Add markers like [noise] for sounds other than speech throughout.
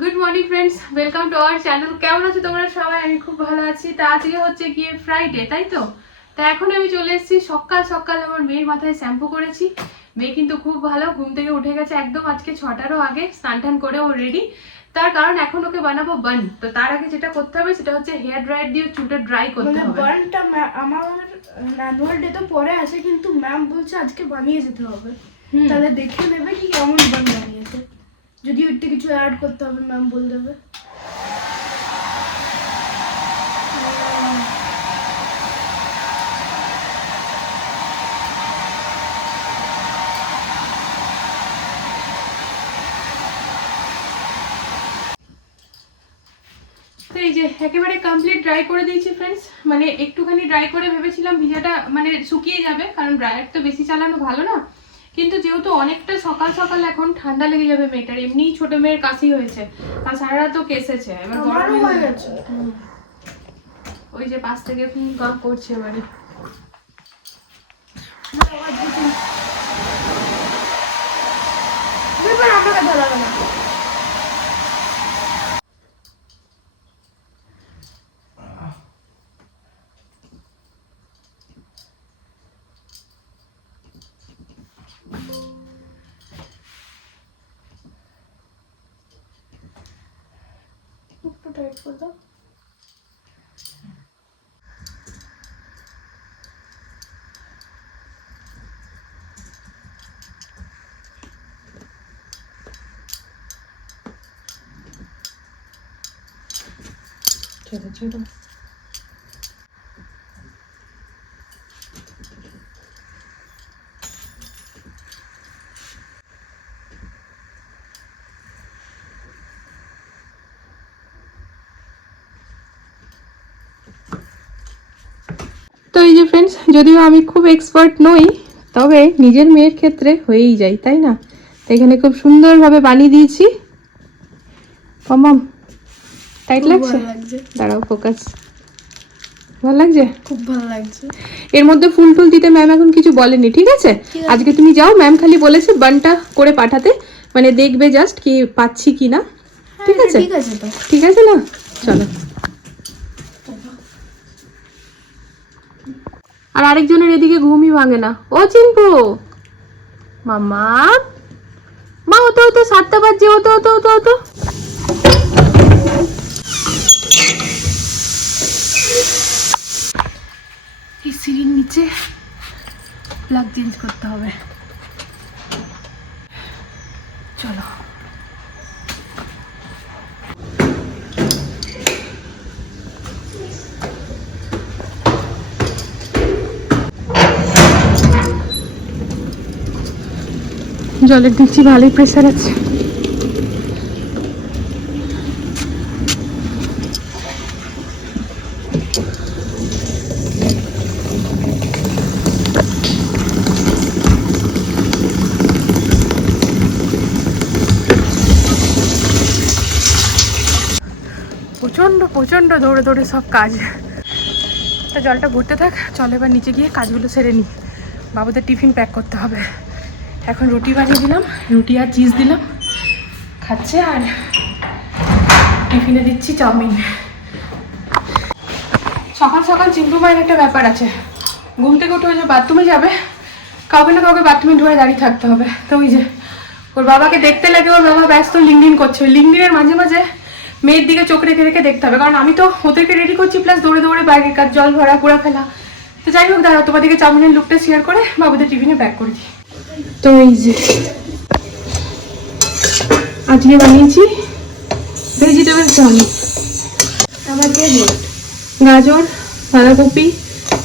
Good morning friends welcome to our channel কেমন আছো তোমরা? সবাই আমি খুব ভালো আছি। তা আজকে হচ্ছে গিয়ে ফ্রাইডে তাই তো? তা এখন আমি চলে এসেছি। সকাল সকাল আমার মেয়ের মাথায় শ্যাম্পু করেছি। মেয়ে কিন্তু খুব ভালো ঘুম থেকে উঠে গেছে একদম আজকে ছটারও আগে স্নান টান করে ও রেডি তার কারণ এখন ওকে বানাবো বান তো তার আগে যেটা করতে হবে সেটা হচ্ছে হেয়ার ড্রায়ার দিয়ে চুলটা ড্রাই করতে হবে। বার্নটা আমার অ্যানুয়াল ডে তো পরে আছে কিন্তু ম্যাম বলছে আজকে বানিয়ে যেতে হবে। তাহলে দেখে নেবে কি কেমন বান বানিয়েছে। যদি ওইটা কিছু অ্যাড করতে হবে ম্যাম বল দেবে। এই যে একেবারে কমপ্লিট ড্রাই করে দিয়েছি ফ্রেন্ডস মানে একটুখানি ড্রাই করে ভেবেছিলাম ভিজাটা মানে শুকিয়ে যাবে, কারণ ড্রায়ার তো বেশি চালানো ভালো না। কিন্তু যেহেতু অনেকটা সকাল সকাল এখন ঠান্ডা লেগে যাবে মেয়েটার এমনিই ছোট মেয়ের কাশি হয়েছে। আর সারা তো কেসেছে এবার গরম হয়ে গেছে। ওই যে পাশ থেকে ফোন কাপ করছে এবারে। এবার আমাকে ধরাবে না একটু টাইট করে দাও ছেড়ে ছেড়ে তো এই যে ফ্রেন্ডস যদিও আমি খুব এক্সপার্ট নই তবে নিজের মেয়ের ক্ষেত্রে হয়েই যায় তাই না? তো এখানে খুব সুন্দরভাবে বানিয়ে দিয়েছি। মামাম টাইট লাগছে? দাঁড়াও ফোকাস ভালো লাগছে? খুব ভালো লাগছে। এর মধ্যে ফুল টুল দিতে ম্যাম এখন কিছু বলেনি ঠিক আছে? আজকে তুমি যাও ম্যাম খালি বলেছে বানটা করে পাঠাতে। মানে দেখবে জাস্ট কি পাচ্ছি কি না ঠিক হ্যাঁ, আছে? ঠিক আছে ঠিক আছে না? চলো। আর আরেকজনের এদিকে ঘুমই ভাঙে না। ও চিনপু? মামা মা হতো হতো সাতটা বাজছে হতো হতো হতো হতো এই সিঁড়ির নিচে প্লাগ চেঞ্জ করতে হবে চলো জলের দেখছি ভালোই প্রেসার আছে। প্রচণ্ড প্রচণ্ড দৌড়ে দৌড়ে সব কাজ। জলটা ভরতে থাক, চল এবার নিচে গিয়ে কাজগুলো সেরে নিই বাবুদের টিফিন প্যাক করতে হবে। এখন রুটি বানিয়ে দিলাম, রুটি আর চিজ দিলাম। খাচ্ছে আর টিফিনে দিচ্ছি চাউমিন। সকাল সকাল চিন্টু মায়ের একটা ব্যাপার আছে। ঘুম থেকে উঠে ওই যে বাথরুমে যাবে? কাউকে না কাউকে বাথরুমে ধরে দাঁড়িয়ে থাকতে হবে। তো ওই যে, ওর বাবাকে দেখতে লাগে, ওর বাবা ব্যস্ত লিঙ্গিন করছে। ওই লিঙ্কডিনের মাঝে মাঝে মেয়ের দিকে চোখ রেখে রেখে দেখতে হবে। কারণ আমি তো ওদেরকে রেডি করছি প্লাস দৌড়ে দৌড়ে বাইরের কাজ, জল ভরা কুড়া ফেলা তো যাই হোক, দাঁড়াও, তোমাদেরকে চাউমিনের লুকটা শেয়ার করে বাবুদের টিফিনে প্যাক করে দিই। তো এই যে আজকে বানিয়েছি ভেজিটেবল চাউমিন। গাজর বাঁধাকপি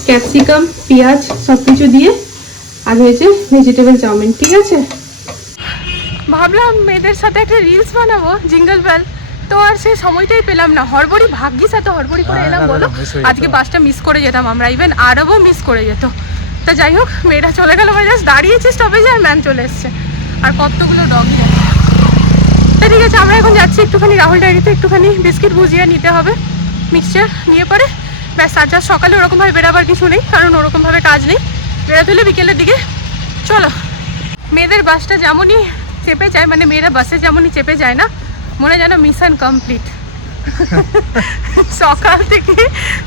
ক্যাপসিকাম পেঁয়াজ সব কিছু দিয়ে আর হয়েছে ভেজিটেবল চাউমিন ঠিক আছে? ভাবলাম মেয়েদের সাথে একটা রিলস বানাবো জিঙ্গল বেল তো আর সেই সময়টাই পেলাম না। হড়বড়ি ভাগ্যিস এত হড়বড়ি করে এলাম বলো। আজকে বাসটা মিস করে যেতাম আমরা ইভেন আরবও মিস করে যেত। তা যাই হোক, মেয়েটা চলে গেল মানে জাস্ট দাঁড়িয়েছে স্টপেজে আর ম্যাম চলে এসছে। আর কতগুলো ডগি আছে তা ঠিক আছে, আমরা এখন যাচ্ছি একটুখানি রাহুল ডায়েরিতে একটুখানি বিস্কিট ভুজিয়ে নিতে হবে মিক্সচার নিয়ে পরে। ব্যাস, আর যা সকালে ওরকমভাবে বেরাবার কিছু নেই, কারণ ওরকমভাবে কাজ নেই। বেরাতে হলে বিকেলের দিকে চলো। মেয়েদের বাসটা যেমনই চেপে যায় মানে মেয়েরা বাসে যেমনই চেপে যায় না, মনে যেন মিশন কমপ্লিট [laughs] সকাল থেকে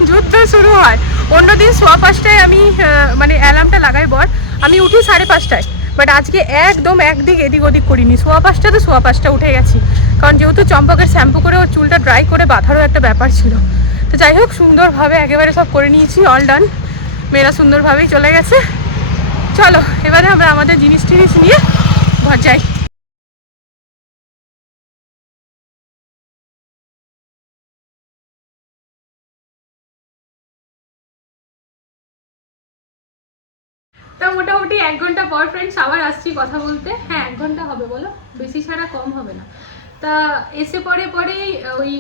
যুদ্ধ শুরু হয়। অন্যদিন সোয়া পাঁচটায় আমি মানে অ্যালার্মটা লাগাই বর আমি উঠি সাড়ে পাঁচটায়। বাট আজকে একদম একদিক এদিক ওদিক করিনি। সোয়া পাঁচটা তো সোয়া পাঁচটা উঠে গেছি। কারণ যেহেতু চম্পকের শ্যাম্পু করে ওর চুলটা ড্রাই করে বাঁধারও একটা ব্যাপার ছিল। তো যাই হোক, সুন্দরভাবে একেবারে সব করে নিয়েছি অল ডান মেয়েরা সুন্দরভাবেই চলে গেছে। চলো, এবারে আমরা আমাদের জিনিস টিনিস নিয়ে ঘর যাই। মোটামুটি এক ঘণ্টা পর ফ্রেন্ডস আবার আসছি কথা বলতে। হ্যাঁ এক ঘণ্টা হবে বলো বেশি ছাড়া কম হবে না। তা এসে পরে পরেই ওই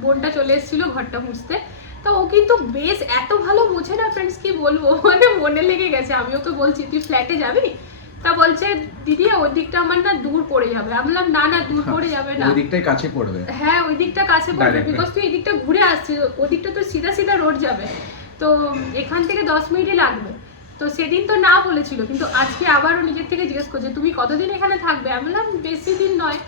বোনটা চলে এসেছিল ঘরটা মুছতে। তা ও কিন্তু বেশ এত ভালো মুছে না ফ্রেন্ডস কি বলব? [laughs] মানে মনে লেগে গেছে। আমি ওকে বলছি তুই ফ্ল্যাটে যাবি? তা বলছে দিদি ওই দিকটা আমার না দূর পড়ে যাবে। আমি বললাম না না দূর পড়ে যাবে না। ওই দিকটাই কাছে পড়বে। হ্যাঁ ওই দিকটা কাছে পড়বে বিকজ তুই এই দিকটা ঘুরে আসছিস। ওই দিকটা তো সিধা সিধা রোড যাবে। তো এখান থেকে দশ মিনিটই লাগবে। তো সেদিন তো না বলেছিল কিন্তু আজকে আবারও নিজের থেকে জিজ্ঞেস করছে তুমি কতদিন এখানে থাকবে? আমি বললাম বেশি দিন নয়।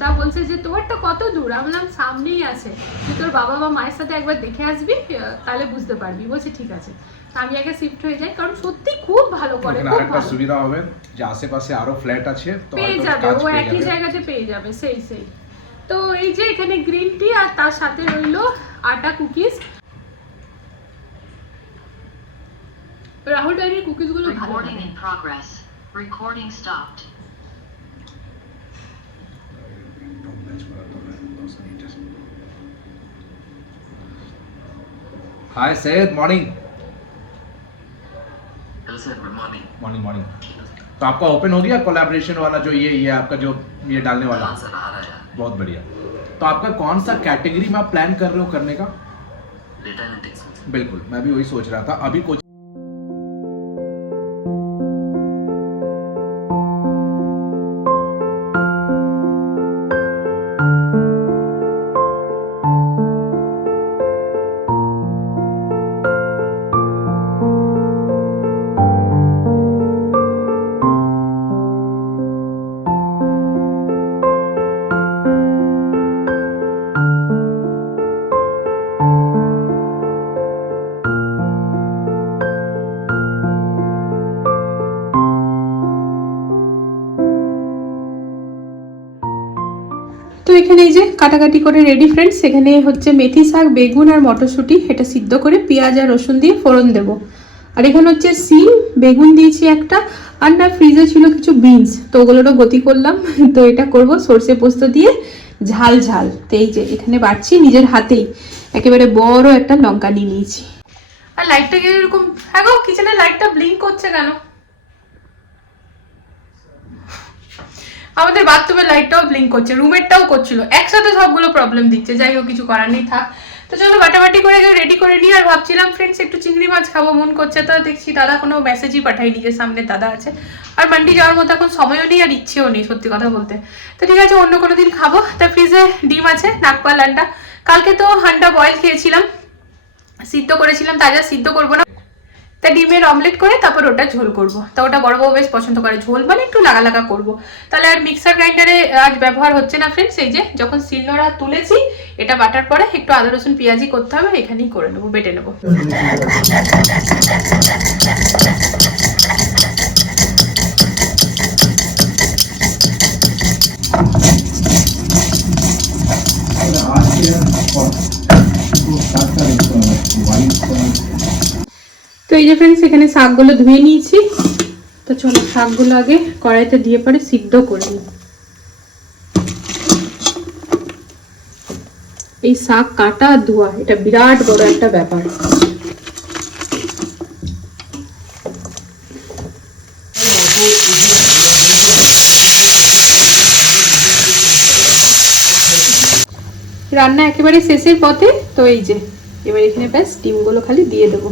তা বলছে যে তোরটা কত দূর? আমি বললাম সামনেই আছে। তুই তোর বাবা বা মায়ের সাথে একবার দেখে আসবি তাহলে বুঝতে পারবি। বলছে ঠিক আছে। আমি আগে শিফট হয়ে যাই কারণ সত্যি খুব ভালো করে খুব ভালো। সুবিধা হবে যে আশেপাশে আরও ফ্ল্যাট আছে তো পেয়ে যাবে ও একই। জায়গাতে পেয়ে যাবে সেই সেই। তো এই যে এখানে গ্রিন টি আর তার সাথে রইল আটা কুকিজ রাহুল ডায়েরির কুকিজ গুলো ভালো Recording in progress. Recording stopped. Hi Syed morning hello sir good morning morning morning तो आपका ओपन हो गया कोलैबोरेशन वाला जो ये ये आपका जो ये डालने वाला हाँ सर आ रहा है बहुत बढ़िया तो आपका कौन सा कैटेगरी में आप प्लान कर रहे हो करने का डेटा एनालिटिक्स में बिल्कुल मैं भी वही सोच रहा था अभी कोच এখানে এই যে কাটাকাটি করে রেডি ফ্রেন্ডস এখানে হচ্ছে মেথি শাক, বেগুন আর মটরশুঁটি, এটা সিদ্ধ করে পেঁয়াজ আর রসুন দিয়ে ফোড়ন দেবো। আর এখানে হচ্ছে সিম, বেগুন দিয়েছি একটা, আর না ফ্রিজে ছিল কিছু বিনস তো ওগুলোরও গতি করলাম। [laughs] তো এটা করব সর্ষে পোস্ত দিয়ে ঝাল ঝাল। তো এই যে এখানে বাড়ছি নিজের হাতেই। একেবারে বড় একটা লঙ্কা নিয়ে নিয়েছি। আর লাইটটা এরকম? হ্যাঁ গো কিচেনের লাইটটা ব্লিঙ্ক করছে কেন? আমাদের বাথরুমের লাইটটাও ব্লিঙ্ক করছে, রুমেরটাও করছিল। একসাথে সবগুলো প্রবলেম দিচ্ছে, যাই হোক, কিছু করার নেই, থাক। তো চলো, বাটাবাটি করে রেডি করে নিই, আর ভাবছিলাম ফ্রেন্ডস একটু চিংড়ি মাছ খাব, মন করছে, তো দেখছি দাদা কোনো মেসেজই পাঠায়নি যে সামনে দাদা আছে। আর মান্ডি যাওয়ার মতো এখন সময়ও নেই, আর ইচ্ছেও নেই, সত্যি কথা বলতে। তো ঠিক আছে, অন্য কোনো দিন খাব। তা ফ্রিজে ডিম আছে নাকপাল আন্ডা কালকে তো হান্ডা বয়েল খেয়েছিলাম, সিদ্ধ করেছিলাম, তাজা সিদ্ধ করব না তা ডিমের অমলেট করে তারপর ওটা ঝোল করব। তা ওটা বড় বউ বেশ পছন্দ করে। ঝোল মানে একটু লাগা লাগা করব। তাহলে আর মিক্সার গ্রাইন্ডারে আজ ব্যবহার হচ্ছে না ফ্রেন্ডস এই যে যখন শিলনোড়া তুলেছি, এটা বাটার পরে একটু আদা, রসুন, পেঁয়াজি করতে হবে, এখানেই করে নেব, বেটে নেব। এই যে ফ্রেন্ডস এখানে শাকগুলো ধুয়ে নিয়েছি। তো চলো, শাকগুলো আগে কড়াইতে দিয়ে পরে সিদ্ধ করে নিই। এই শাক কাটা ধোয়া, এটা বিরাট বড় একটা ব্যাপার। রান্না একেবারে শেষের পথে, তো এই যে, এবার এখানে ব্যাস, ডিমগুলো খালি দিয়ে দেবো।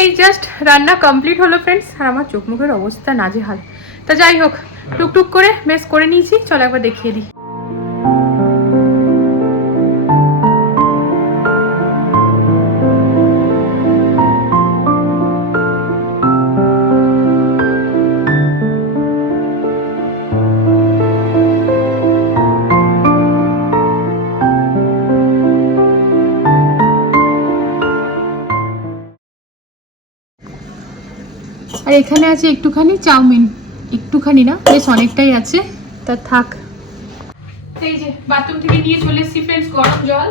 এই জাস্ট রান্না কমপ্লিট হলো ফ্রেন্ডস আর আমার চোখ মুখের অবস্থা নাজেহাল। তা যাই হোক, টুকটুক করে বেশ করে নিয়েছি, চলো একবার দেখিয়ে দিই। এখানে আছে একটুখানি চাউমিন। একটুখানি না, বেশ অনেকটাই আছে। তা থাক। এই যে, বাথরুম থেকে নিয়ে চলে এসেছি ফ্রেন্ডস গরম জল।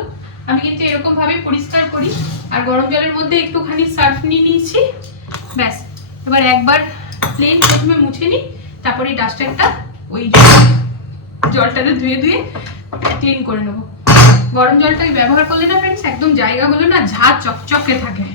আমি কিন্তু এরকম ভাবে পরিষ্কার করি। আর গরম জলের মধ্যে একটুখানি সার্ফ নিয়ে নিয়েছি। ব্যাস, এবার একবার প্লেন প্রথমে মুছে নিই। তারপরে ডাস্টারটা ওই জলটাতে ধুয়ে ধুয়ে ক্লিন করে নেব। গরম জলটাকে ব্যবহার করলে না ফ্রেন্ডস একদম জায়গাগুলো না, ঝাঁ চকচকে থাকে।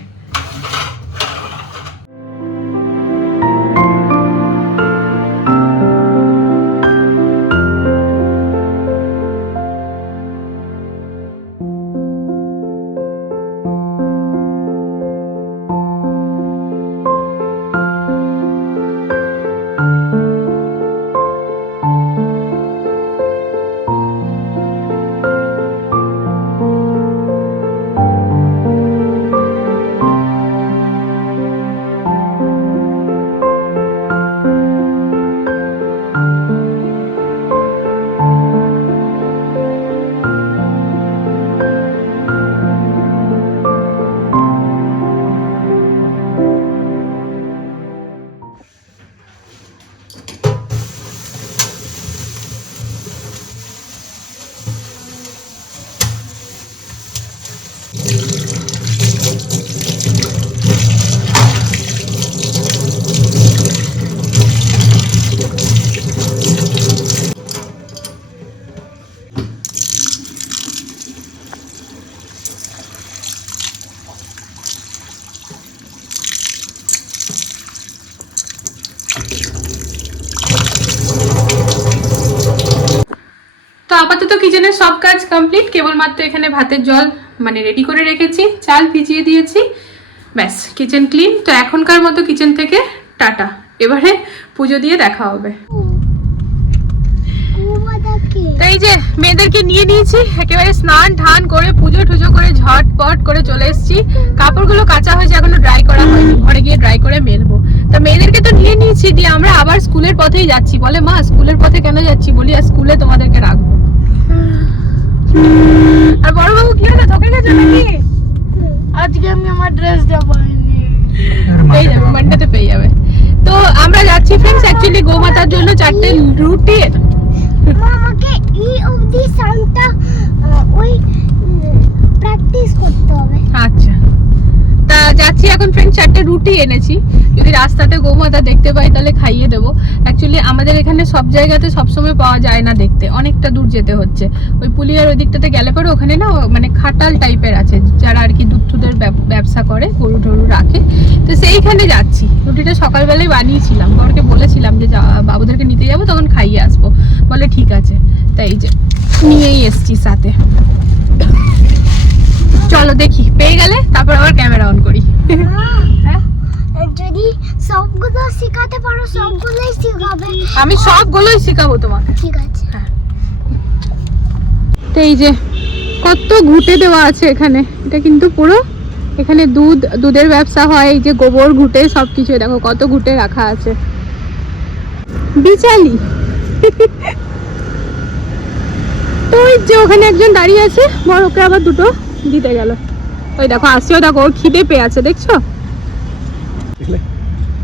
সব কাজ কমপ্লিট কেবলমাত্র এখানে ভাতের জল মানে রেডি করে রেখেছি চাল ভিজিয়ে দিয়েছি ব্যাস কিচেন ক্লিন তো এখনকার মতো কিচেন থেকে টাটা। এবারে পুজো দিয়ে দেখা হবে। তো এই যে মেয়েদেরকে নিয়ে নিয়েছি একেবারে স্নান ধান করে পুজো টুজো করে ঝটপট করে চলে এসেছি। কাপড়গুলো কাঁচা হয়েছে এখনও ড্রাই করা হয়নি। ঘরে গিয়ে ড্রাই করে মেলবো। তো মেয়েদেরকে তো নিয়ে নিয়েছি দিয়ে আমরা আবার স্কুলের পথেই যাচ্ছি। বলে মা স্কুলের পথে কেন যাচ্ছি? বলি আর স্কুলে তোমাদেরকে রাখব। আর বড়বাবু কি হলো তোকে গেছে নাকি? আজকে আমি আমার ড্রেসটা পাইনি পেয়ে যাবে মানডেতে পেয়ে যাবে। তো আমরা যাচ্ছি ফ্রেন্ডস অ্যাকচুয়ালি গোমাতার জন্য চারটে রুটি। আমাকে ই অবধি সাউন্ডটা ওই প্র্যাকটিস করতে হবে। আচ্ছা। যাচ্ছি এখন ফ্রেন্ড চারটে রুটি এনেছি। যদি রাস্তাতে গোমাতা দেখতে পাই, তাহলে খাইয়ে দেবো। অ্যাকচুয়ালি আমাদের এখানে সব জায়গাতে সবসময় পাওয়া যায় না দেখতে। অনেকটা দূর যেতে হচ্ছে। ওই পুলিয়ার ওই দিকটাতে গেলে পরে ওখানে না মানে খাটাল টাইপের আছে। যারা আর কি দুধ ব্যবসা করে, গরু টরু রাখে। তো সেইখানে যাচ্ছি। রুটিটা সকালবেলায় বানিয়েছিলাম। বরকে বলেছিলাম যে, বাবুদেরকে নিতে যাব, তখন খাইয়ে আসব। বলে, ঠিক আছে। তাই যে, নিয়েই এসছি সাথে। চলো দেখি পেয়ে গেলে তারপর আবার ক্যামেরা অন করি। হ্যাঁ? যদি সবগুলো শেখাতে পারো সবগুলোই শেখাবে। আমি সবগুলোই শেখাবো তোমাকে। ঠিক আছে। তো এই যে কত ঘুটে দেওয়া আছে এখানে। এটা কিন্তু পুরো এখানে দুধ দুধের ব্যবসা হয় এই যে গোবর ঘুটে সব কিছু দেখো কত ঘুটে রাখা আছে। বিচালি। তো ওই যে ওখানে একজন দাঁড়িয়ে আছে বড় ওকে আবার দুটো দিতে গেল। ওই দেখো আসছেও দেখো ওর খিদে পেয়ে আছে দেখছ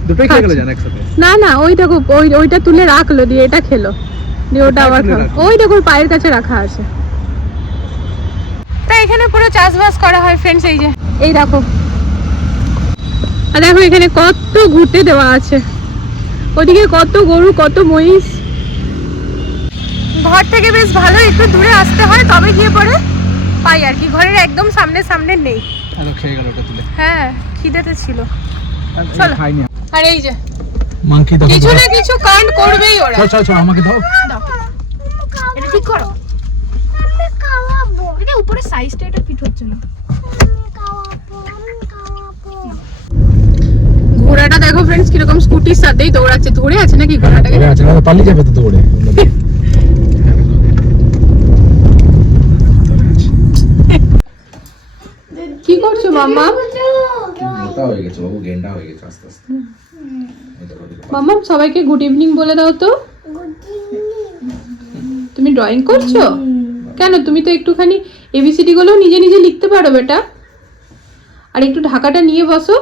দুটোই খেয়ে গেলে জান একসাথে। না না ওই দেখো ওই ওইটা তুলে রাখল দিয়ে এটা খেলো। দিয়ে ওটা আবার। ওই দেখো পায়ের কাছে রাখা আছে। তা এখানে পুরো চাষবাস করা হয় ফ্রেন্ডস এই যে। এই দেখো। আর দেখো এখানে কত ঘুরতে দেওয়া আছে। ওদিকে কত গরু কত মহিষ। ঘর থেকে বেশ ভালো একটু দূরে আসতে হয় তবে গিয়ে পরে পাই আর কি ঘরের একদম সামনে সামনে নেই। খেয়ে গেল ওটা তুলে। হ্যাঁ খিদেতে ছিল। চলো। আর এই যে মাংকি দাও কিছু না কিছু কাণ্ড করবেই ওরা। চল চল চল আমাকে দাও। এটা ঠিক করো। এটা উপরে সাইজটা এটা ফিট হচ্ছে না। ঘোড়াটা দেখো ফ্রেন্ডস কীরকম স্কুটির সাথেই দৌড়াচ্ছে ধরে আছে নাকি ঘোড়াটাকে? আছে না পালিয়ে যাবে তো দৌড়ে। মাম্মা? মোটা হয়ে গেছে বাবু গেন্ডা হয়ে গেছে আস্তে আস্তে। এই দেখো, দেখো। মাম্মা সবাইকে গুড ইভিনিং বলে দাও তো। তুমি ড্রয়িং করছ? কেন? তুমি তো একটুখানি এবিসিডি গুলো নিজে নিজে লিখতে পারো বেটা। আর একটু ঢাকাটা নিয়ে বসো।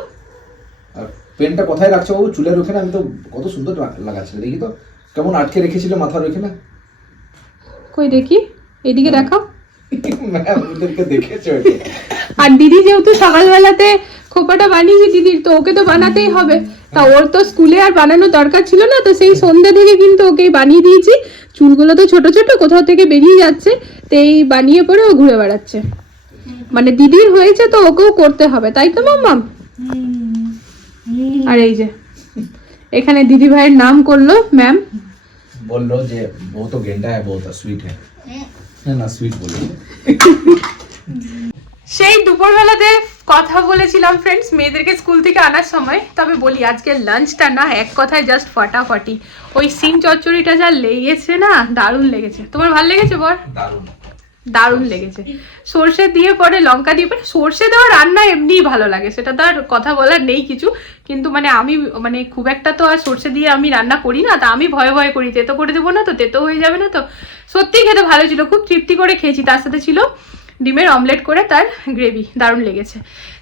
আর পেনটা কোথায় রাখছো বাবু? চুলের ওখানে আমি তো কত সুন্দর লা- লাগাচ্ছিল দেখি তো। কেমন আটকে রেখেছিল মাথার ওখানে? কই দেখি? এদিকে দেখাও। [laughs] ম্যাম ওদেরকে দেখেছ? আর দিদি যেহেতু সকালবেলাতে খোপাটা বানিয়েছে দিদির তো ওকে তো বানাতেই হবে। তা ওর তো স্কুলে আর বানানোর দরকার ছিল না তো সেই সন্ধ্যা থেকে কিন্তু ওকে বানিয়ে দিয়েছি। চুলগুলো তো ছোট ছোট কোথাও থেকে বেরিয়ে যাচ্ছে তো এই বানিয়ে পরে ও ঘুরে বেড়াচ্ছে। মানে দিদির হয়েছে তো ওকেও করতে হবে তাই তো মাম্মাম? আর এই যে এখানে দিদি ভাইয়ের নাম করল ম্যাম বলল যে বউ তো গেন্ডা হ্যাঁ বহুত সুইট হ্যাঁ না না সুইট বলল সেই দুপুরবেলাতে কথা বলেছিলাম ফ্রেন্ডস মেয়েদেরকে স্কুল থেকে আনার সময়। তবে বলি আজকে লাঞ্চটা না এক কথায় জাস্ট ফাটাফাটি। ওই সিম চচ্চড়িটা যা লেগেছে না দারুণ লেগেছে। তোমার ভালো লেগেছে বর? দারুণ। দারুণ লেগেছে। সর্ষে দিয়ে পরে লঙ্কা দিয়ে পরে সর্ষে দেওয়া রান্না এমনিই ভালো লাগে। সেটা তো আর কথা বলার নেই কিছু। কিন্তু মানে আমি মানে খুব একটা তো আর সর্ষে দিয়ে আমি রান্না করি না তা আমি ভয়ে ভয়ে করি। তেতো করে দেবো না তো তেতো হয়ে যাবে না তো। সত্যি খেতে ভালো ছিল খুব তৃপ্তি করে খেয়েছি তার সাথে ছিল ডিমের অমলেট করে তার গ্রেভি, দারুণ লেগেছে।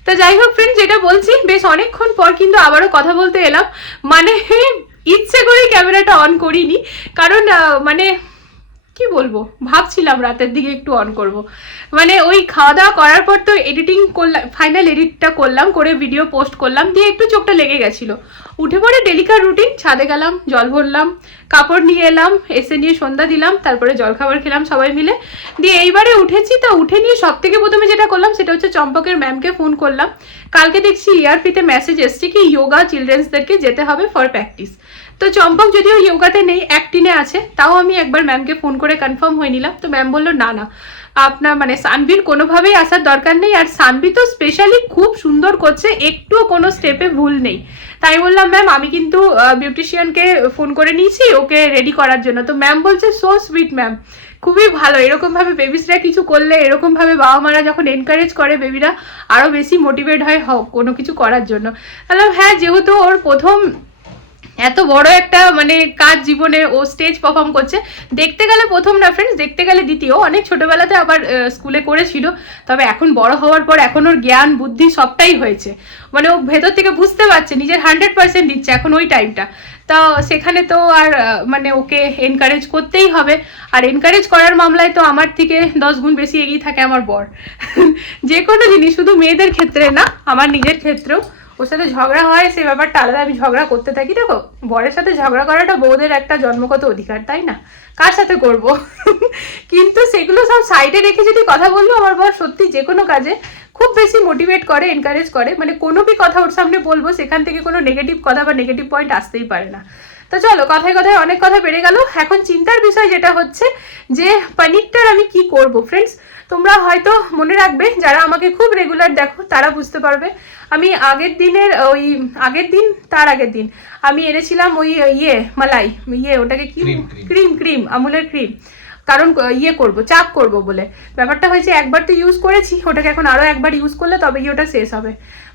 তা যাই হোক ফ্রেন্ড যেটা বলছি, বেশ অনেকক্ষণ পর কিন্তু আবারও কথা বলতে এলাম। মানে ইচ্ছে করে ক্যামেরাটা অন করিনি। কারণ মানে কি বলব? ভাবছিলাম রাতের দিকে একটু অন করব। মানে ওই খাওয়া দাওয়া করার পর তো এডিটিং করলাম ফাইনাল এডিটটা করলাম, করে ভিডিও পোস্ট করলাম, দিয়ে একটু চোখটা লেগে গেছিল। উঠে পড়ে ডেলিকার রুটিন ছাদে গেলাম, জল ভরলাম, কাপড় নিয়ে এলাম এসে নিয়ে সন্ধ্যা দিলাম, তারপরে জলখাবার খেলাম সবাই মিলে। দিয়ে এইবারে উঠেছি, তা উঠে নিয়ে সব থেকে প্রথমে যেটা করলাম, সেটা হচ্ছে চম্পকের ম্যামকে ফোন করলাম। কালকে দেখছি ইআরপিতে মেসেজ এসছে কি যোগা চিলড্রেন্সদেরকে যেতে হবে ফর প্র্যাকটিস তো চম্পক যদিও ইয়োগাতে নেই একটিনে আছে, তাও আমি একবার ম্যামকে ফোন করে কনফার্ম হয়ে নিলাম। তো ম্যাম বলল, না না, আপনার মানে সানভির কোনোভাবেই আসার দরকার নেই, আর সানভি তো স্পেশালি খুব সুন্দর করছে, একটুও কোনো স্টেপে ভুল নেই। তাই বললাম ম্যাম আমি কিন্তু বিউটিশিয়ানকে ফোন করে নিয়েছি, ওকে রেডি করার জন্য। তো ম্যাম বলছে সো সুইট ম্যাম খুবই ভালো, এরকমভাবে বেবিসরা কিছু করলে, এরকমভাবে বাবা মারা যখন এনকারেজ করে বেবিরা আরও বেশি মোটিভেট হয়, হোক, কোনো কিছু করার জন্য। বললাম হ্যাঁ যেহেতু ওর প্রথম এত বড় একটা মানে কাজ জীবনে ও স্টেজ পারফর্ম করছে। দেখতে গেলে প্রথম না ফ্রেন্ডস দেখতে গেলে দ্বিতীয়। অনেক ছোটবেলাতে আবার স্কুলে করেছিল। তবে এখন বড় হওয়ার পর এখন ওর জ্ঞান, বুদ্ধি সবটাই হয়েছে। মানে ও ভেতর থেকে বুঝতে পারছে, নিজের হান্ড্রেড পার্সেন্ট দিচ্ছে এখন ওই টাইমটা তা সেখানে তো আর মানে ওকে এনকারেজ করতেই হবে। আর এনকারেজ করার মামলায় তো আমার থেকে দশ গুণ বেশি এগিয়ে থাকে আমার বর। [laughs] যে কোনো জিনিস, শুধু মেয়েদের ক্ষেত্রে না, আমার নিজের ক্ষেত্রেও। ওর সাথে ঝগড়া হয় সে ব্যাপারটা আলাদা। আমি ঝগড়া করতে থাকি, দেখো, বরের সাথে ঝগড়া করাটা বউদের একটা জন্মগত অধিকার, তাই না? কার সাথে করব? কিন্তু সেগুলো সব সাইডে রেখে যদি কথা বলব আমার বর সত্যি যে কোনো কাজে খুব বেশি মোটিভেট করে এনকারেজ করে। মানে কোনো বি কথা ওর সামনে বলব, সেখান থেকে কোনো নেগেটিভ কথা বা নেগেটিভ পয়েন্ট আসতেই পারে না। তো চলো, কথায় কথায় অনেক কথা বেড়ে গেল। এখন চিন্তার বিষয় যেটা হচ্ছে যে, পনিরটার আমি কি করব? ফ্রেন্ডস তোমরা হয়তো মনে রাখবে যারা আমাকে খুব রেগুলার দেখো তারা বুঝতে পারবে। আমি আগের দিনের ওই আগের দিন তার আগের দিন আমি এনেছিলাম ওই ইয়ে মালাই ইয়ে ওটাকে কি. ক্রিম ক্রিম আমুলের ক্রিম কারণ ইয়ে করব, চাপ করব বলে। ব্যাপারটা হয়েছে, একবার তো ইউজ করেছি, ওটাকে এখন আরও একবার ইউজ করলে তবে ওটা শেষ হবে।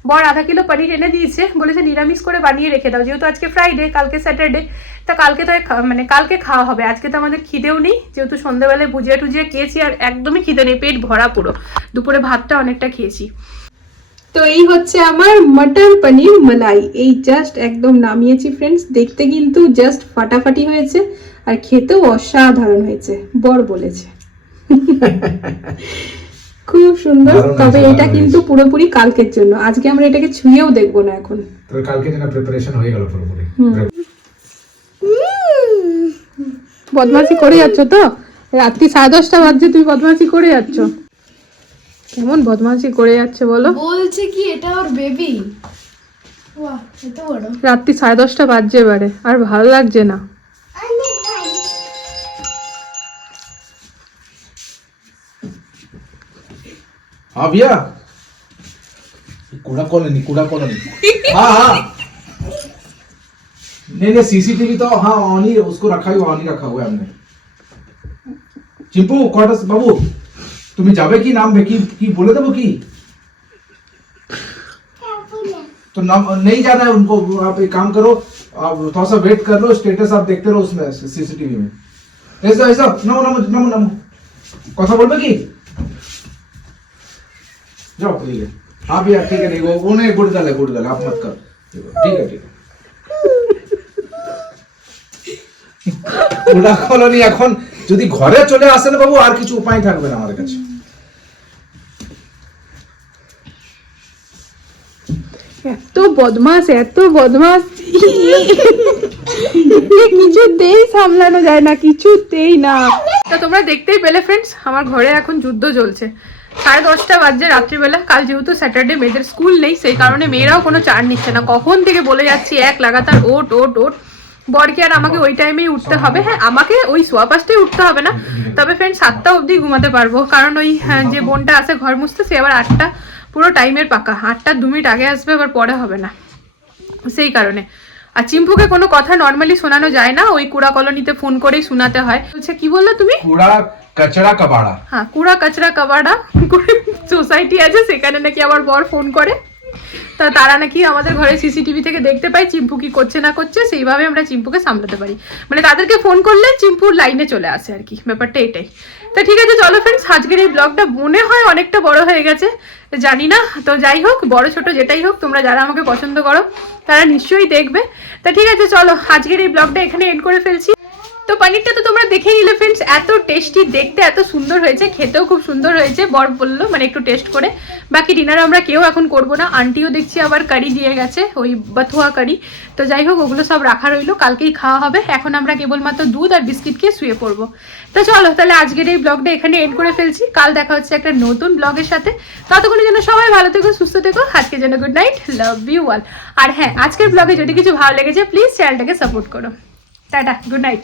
বর আধা কিলো পনির এনে দিয়েছে, বলেছে নিরামিষ করে বানিয়ে রেখে দাও, যেহেতু আজকে ফ্রাইডে কালকে স্যাটারডে তা কালকে তো মানে কালকে খাওয়া হবে, আজকে তো আমাদের খিদেও নেই, যেহেতু সন্ধ্যাবেলায় বুঝিয়ে টুজিয়ে খেয়েছি, আর একদমই খিদে নেই, পেট ভরা পুরো। দুপুরে ভাতটা অনেকটা খেয়েছি। তো এই হচ্ছে আমার মটর পনির মালাই, এই জাস্ট একদম নামিয়েছি ফ্রেন্ডস দেখতে কিন্তু জাস্ট ফাটাফাটি হয়েছে। আর খেতেও অসাধারণ হয়েছে বর বলেছে। [laughs] খুব সুন্দর তবে এটা কিন্তু পুরোপুরি কালকের জন্য আজকে আমরা এটাকে ছুঁয়েও দেখব না এখন। তবে কালকে যেন প্রিপারেশন হয়ে গেল পুরোপুরি। বদমাশি করে যাচ্ছ তো? রাত্রি সাড়ে দশটা বাজছে তুই বদমাশি করে যাচ্ছ। কেমন বদমাশি করে যাচ্ছে বলো? বলছে কি এটা ওর বেবি বাহ এত বড়। রাত্রি সাড়ে দশটা বাজছে এবারে আর ভালো লাগছে না। हाँ भैया ये कूड़ा कॉलोनी कूड़ा कॉलोनी हाँ हाँ नहीं नहीं सीसीटीवी तो हाँ ऑन ही उसको रखा ही ऑन ही रखा हुआ है हमने চিম্পু কটা বাবু তুমি যাবে কি নামবে কি কি বলে দেবো কি तो नाम नहीं जाना है उनको आप एक काम करो आप थोड़ा सा वेट कर लो स्टेटस आप देखते रहो उसमें सीसीटीवी में ऐसा ऐसा नमो नमो नमो नमो কথা বলবে কি जाओ ठीक है हाँ भैया ठीक है नहीं वो वो नहीं गुड़ डाले गुड़ डाले आप मत कर ঠিক আছে ঠিক আছে কুড়া কলোনি এখন যদি ঘরে চলে আসে না বাবু আর কিছু উপায় থাকবে না আমাদের কাছে এত বদমাস এত বদমাস কিছুতেই সামলানো যায় না কিছুতেই না তা তোমরা দেখতেই পেলে ফ্রেন্ডস আমার ঘরে এখন যুদ্ধ চলছে সাড়ে দশটা বাজছে রাত্রিবেলা। কাল যেহেতু স্যাটারডে মেয়েদের স্কুল নেই সেই কারণে মেয়েরাও কোনো চার নিচ্ছে না। কখন থেকে বলে যাচ্ছি এক লাগাতার ওট ওট ওট। বরকে আর আমাকে ওই টাইমেই উঠতে হবে। হ্যাঁ আমাকে ওই সোয়া পাঁচটায় উঠতে হবে না। তবে ফ্রেন্ড সাতটা অবধি ঘুমাতে পারব। কারণ ওই হ্যাঁ, যে বোনটা আছে ঘর মুছতে সে আবার আটটা পুরো টাইমের পাকা। আটটা দু মিনিট আগে আসবে আবার পরে হবে না। সেই কারণে। আর চিম্পুকে কোনো কথা নর্মালি শোনানো যায় না। ওই কুড়া কলোনিতে ফোন করেই শোনাতে হয়। বলছে কি বললে তুমি? কুড়া কচরা কবাড়া হ্যাঁ কুড়া কাচরা কাবাডা সোসাইটি আছে, সেখানে নাকি আবার বর ফোন করে। তা তারা নাকি আমাদের ঘরে সিসিটিভি থেকে দেখতে পাই, চিম্পু কি করছে না করছে, সেইভাবে আমরা চিম্পুকে সামলাতে পারি। মানে তাদেরকে ফোন করলে চিম্পুর লাইনে চলে আসে আর কি, ব্যাপারটা এটাই। তা ঠিক আছে, চলো ফ্রেন্ডস আজকের এই ব্লগটা মনে হয় অনেকটা বড় হয়ে গেছে, জানি না। তো যাই হোক, বড় ছোট যেটাই হোক, তোমরা যারা আমাকে পছন্দ করো, তারা নিশ্চয়ই দেখবে। তা ঠিক আছে, চলো, আজকের এই ব্লগটা এখানে এন্ড করে ফেলছি। তো পানিরটা তো তোমরা দেখে নিলে ফ্রেন্ডস এত টেস্টি দেখতে এত সুন্দর হয়েছে, খেতেও খুব সুন্দর হয়েছে, বর বলল মানে একটু টেস্ট করে। বাকি ডিনার আমরা কেউ এখন করব না আন্টিও দেখছি আবার কারি দিয়ে গেছে, ওই বাথুয়া কারি তো যাই হোক, ওগুলো সব রাখা রইল, কালকেই খাওয়া হবে, এখন আমরা কেবলমাত্র দুধ আর বিস্কিট খেয়ে শুয়ে পড়ব। তো চলো, তাহলে আজকের এই ব্লগটা এখানে এন্ড করে ফেলছি, কাল দেখা হচ্ছে একটা নতুন ব্লগের সাথে। ততক্ষণের জন্য সবাই ভালো থেকো, সুস্থ থেকো, আজকের জন্য good night love you all আর হ্যাঁ আজকের ব্লগে যদি কিছু ভালো লেগেছে প্লিজ চ্যানেলটাকে সাপোর্ট করো। Tata good night